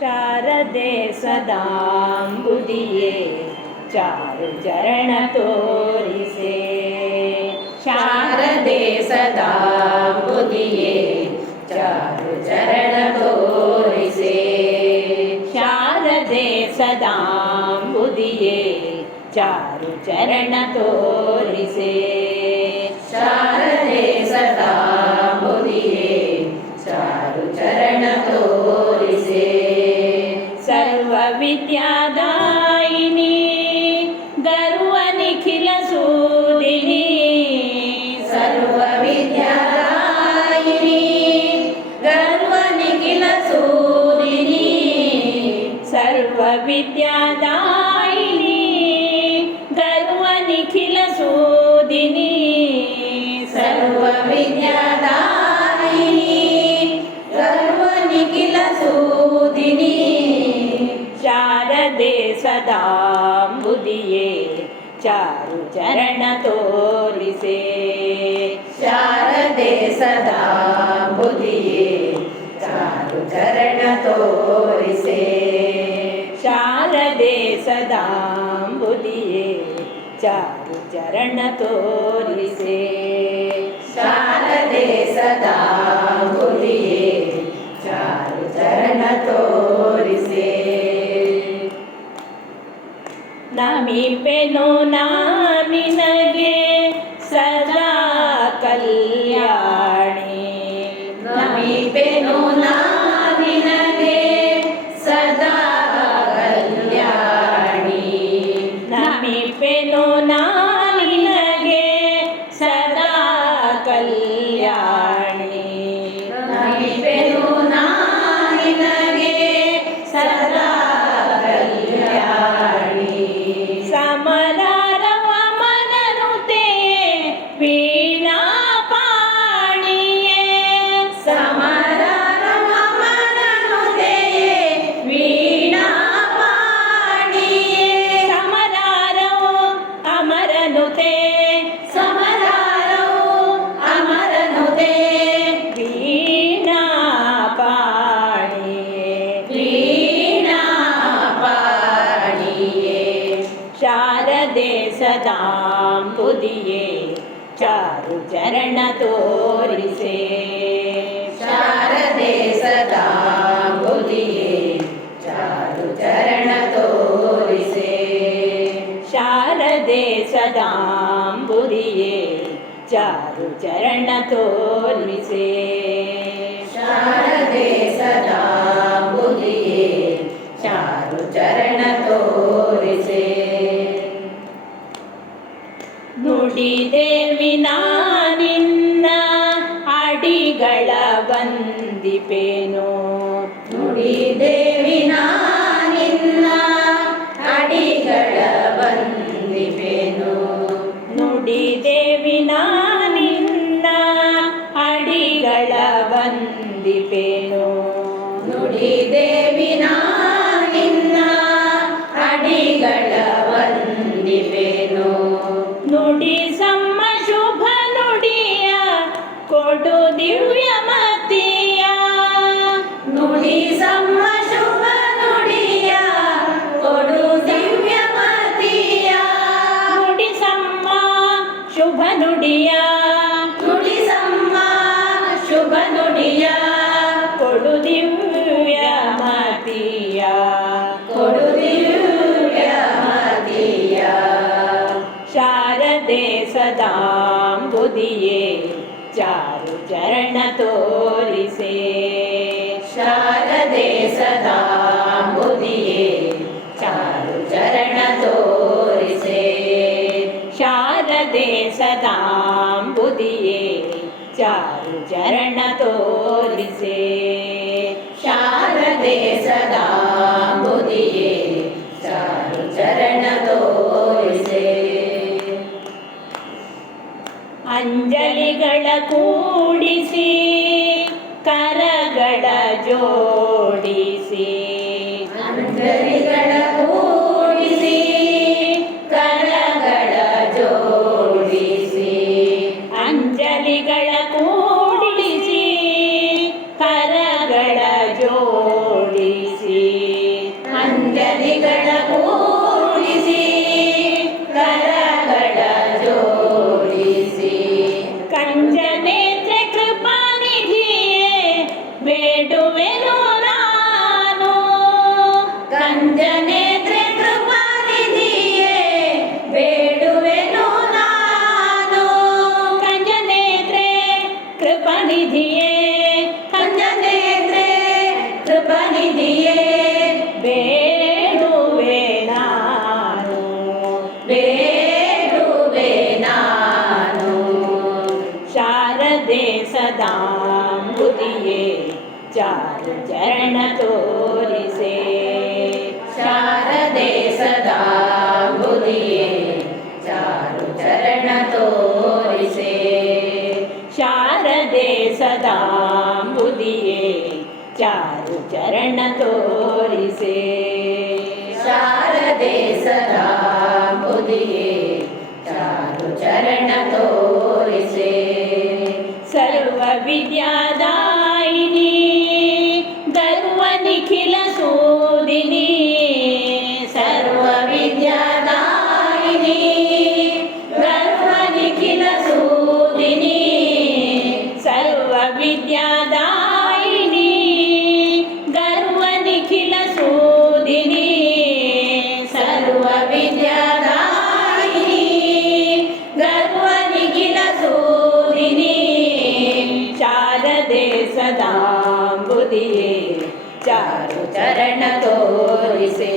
ಶಾರದೆ ಸದಾಂಬುದಿಯೇ ಚಾರು ಚರಣ ತೋರಿಸೆ. ಶಾರದೆ ಸದಾಂಬುದಿಯೇ ಚಾರು ಚರಣ ತೋರಿಸೆ. ಶಾರದೆ ಸದಾಂಬುದಿಯೇ ಚಾರು ಚರಣ ತೋರಿಸೆ. ಶಾರದೆ ಸದಾಂಬುದಿಯೇ ಚಾರು ಚರಣ ತೋರಿಸೆ. ಸರ್ವ ವಿದ್ಯಾದಾಯಿನಿ ಗರ್ವ ನಿಖಿಲ ಸೂದಿನಿ. ಸರ್ವ ವಿದ್ಯಾದಾಯಿನಿ ಗರ್ವ ನಿಖಿಲ ಸೂದಿನಿ. ಸರ್ವ ವಿದ್ಯಾದಾಯಿನಿ ಗರ್ವ ನಿಖಿಲ ಸೂದಿನಿ. ಸರ್ವ ವಿದ್ಯಾದಾಯಿನಿ ಗರ್ವ ನಿಖಿಲ ಸೂದಿನಿ. ಶಾರದೆ ಸದಾಂಬುದಿಯೇ ಚಾರು ಚರಣ ತೋರಿಸೆ. ಶಾರದೆ ಸದಾಂಬುದಿಯೇ ಚಾರು ಚರಣ ತೋರಿಸೆ. ಶಾರದೆ ಸದಾಂಬುದಿಯೇ ಚಾರು ಚರಣ ತೋರಿಸೆ. ಶಾರದೆ ಸದಾಂಬುದಿಯೇ ಚಾರು ಚರಣ ತೋರಿಸೆ. ನಮಿಪೆನು ನಾ ನಿನಗೆ ಸದಾ ಕಲ್ಯಾಣಿ. ನಮಿಪೆನು ನಾ ನಿನಗೆ ಸದಾ ಕಲ್ಯಾಣಿ. ನಮಿಪೆನು ನಾ ನಿನಗೆ ಸದಾ ಕಲ್ಯಾಣಿ. ನಮಿಪೆನು ನಾ ನಿನಗೆ ಸದಾ ಕಲ್ಯಾಣಿ. ಸಮರಾರವ ಮನನುತೆ ವೀಣಾ ಪಾಣಿಯೇ. ಸಮರಾರವ ಮನನುತೆಯೇ ವೀಣಾ ಪಾಣಿಯೇ. ಸಮರಾರವು ಅಮರನುತೆ ಸಮರಾರವು ಅಮರನುತೆ ವೀಣಾ ಪಾಣಿಯೇ. ವೀಣಾ ಪಾಣಿಯೇ. ಶಾರದೆ ಸದಾಂಬುದಿಯೇ ಚಾರು ಚರಣ ತೋರಿಸೆ. ಶಾರದೆ ಸದಾಂಬುದಿಯೇ ಚಾರು ಚರಣ ತೋರಿಸೆ. ಶಾರದೆ ಸದಾಂಬುದಿಯೇ ಚಾರು ಚರಣ ತೋರಿಸೆ. ಶಾರದೆ ಸದಾಂಬುದಿಯೇ ಚಾರು ಚರಣ ತೋರಿಸೆ. ನುಡಿದೇವಿ ನಿನ್ನ ಅಡಿಗಳ ವಂದಿಪೇನು. ನುಡಿದೇವಿ ನಿನ್ನ ಅಡಿಗಳ ವಂದಿಪೆನು. ನುಡಿದೇವಿ ನಿನ್ನ ಅಡಿಗಳ ವಂದಿಪೇನು. ನುಡಿದೇವಿ ನಿನ್ನ ಅಡಿಗಳ ವಂದಿಪೆನು. ನುಡಿ ಸಮ್ಮ ಶುಭ ನುಡಿಯ ಕೊಡು ದಿವ್ಯ ಮತಿಯ. ನುಡಿ ಸಮ್ಮ ಶುಭ ನುಡಿಯ ಕೊಡು ದಿವ್ಯ ಮತಿಯ. ನುಡಿ ಸಮ್ಮ ಶುಭ ನುಡಿಯ ನುಡಿ ಸಮ್ಮ ಶುಭ ನುಡಿಯ ಕೊಡು ದಿವ್ಯ ಮತಿಯ. ಕೊಡು ದಿವ್ಯ ಮತಿಯ. ಶಾರದೆ ಸದಾಂಬುದಿಯೇ ಚಾರು ಚರಣ ತೋರಿಸೆ. ಶಾರದೆ ಸದಾಂಬುದಿಯೇ ಚಾರು ಚರಣ ತೋರಿಸೆ. ಶಾರದೆ ಸದಾಂಬುದಿಯೇ ಚಾರು ಚರಣ ತೋರಿಸೆ. ಶಾರದೆ ಸದಾಂಬುದಿಯೇ ಚಾರು ಚರಣ ತೋರಿಸೆ. ಅಂಜಲಿಗಳ ಕೂಡಿಸಿ ಕರಗಳ ಜೋಡಿಸಿ. ಅಂಜಲಿಗಳ ಕೂಡಿಸಿ ಕರಗಳ ಜೋಡಿಸಿ. ಅಂಜಲಿಗಳ ಕೂಡಿಸಿ ಕರಗಳ ಜೋಡಿಸಿ. ಅಂಜಲಿಗಳ ಕೂಡಿಸಿ ಕರಗಳ ಜೋಡಿಸಿ ಕಂಜನೇತ್ರ ಕೃಪಾನಿಧಿಯೇ ಬೇಡುವೆನು ನಾನು ಕಂಜನೇತ್ರ ಕೃಪಾನಿಧಿಯೇ ಬೇಡುವೆನು ನಾನು ಕಂಜನೇತ್ರೆ ಕೃಪಾನಿಧಿಯೇ ಕಂಜನೇತ್ರ ಕೃಪಾನಿಧಿಯೇ ಬೇಡುವೆ ನಾನು ಬೇಡುವೆ ನಾನು ಶಾರದೆ ಸದಾಂಬುದಿಯೇ ಚಾರು ಚರಣ ತೋರಿಸೆ ಶಾರದೆ ಸದಾ ಬುದಿಯೇ ಚಾರು ಚರಣ ತೋರಿಸೆ ಶಾರದೆ ಸದಾಂಬುದಿಯೇ ಚಾರು ಚರಣ ತೋರಿಸೆ ಶಾರದೆ ಸದಾ ಬುದಿಯೇ ಚಾರು ಚರಣ ತೋರಿಸೆ ಸರ್ವ ವಿದ್ಯಾದಾಯಿನಿ ಗರ್ವ ನಿಖಿಲ ಸೂದಿನಿ ಸರ್ವ ವಿದ್ಯಾದಾಯಿನಿ ಗರ್ವ ನಿಖಿಲ ಸೂದಿನಿ ಸರ್ವ ವಿದ್ಯಾದಾಯಿನಿ ಗರ್ವ ನಿಖಿಲ ಸೂದಿನಿ ಸರ್ವ ವಿದ್ಯಾದಾಯಿನಿ ಗರ್ವ ನಿಖಿಲ ಸೂದಿನಿ ಶಾರದೆ ಸದಾಂಬುದಿಯೇ ಚಾರು ಚರಣ ತೋರಿಸೆ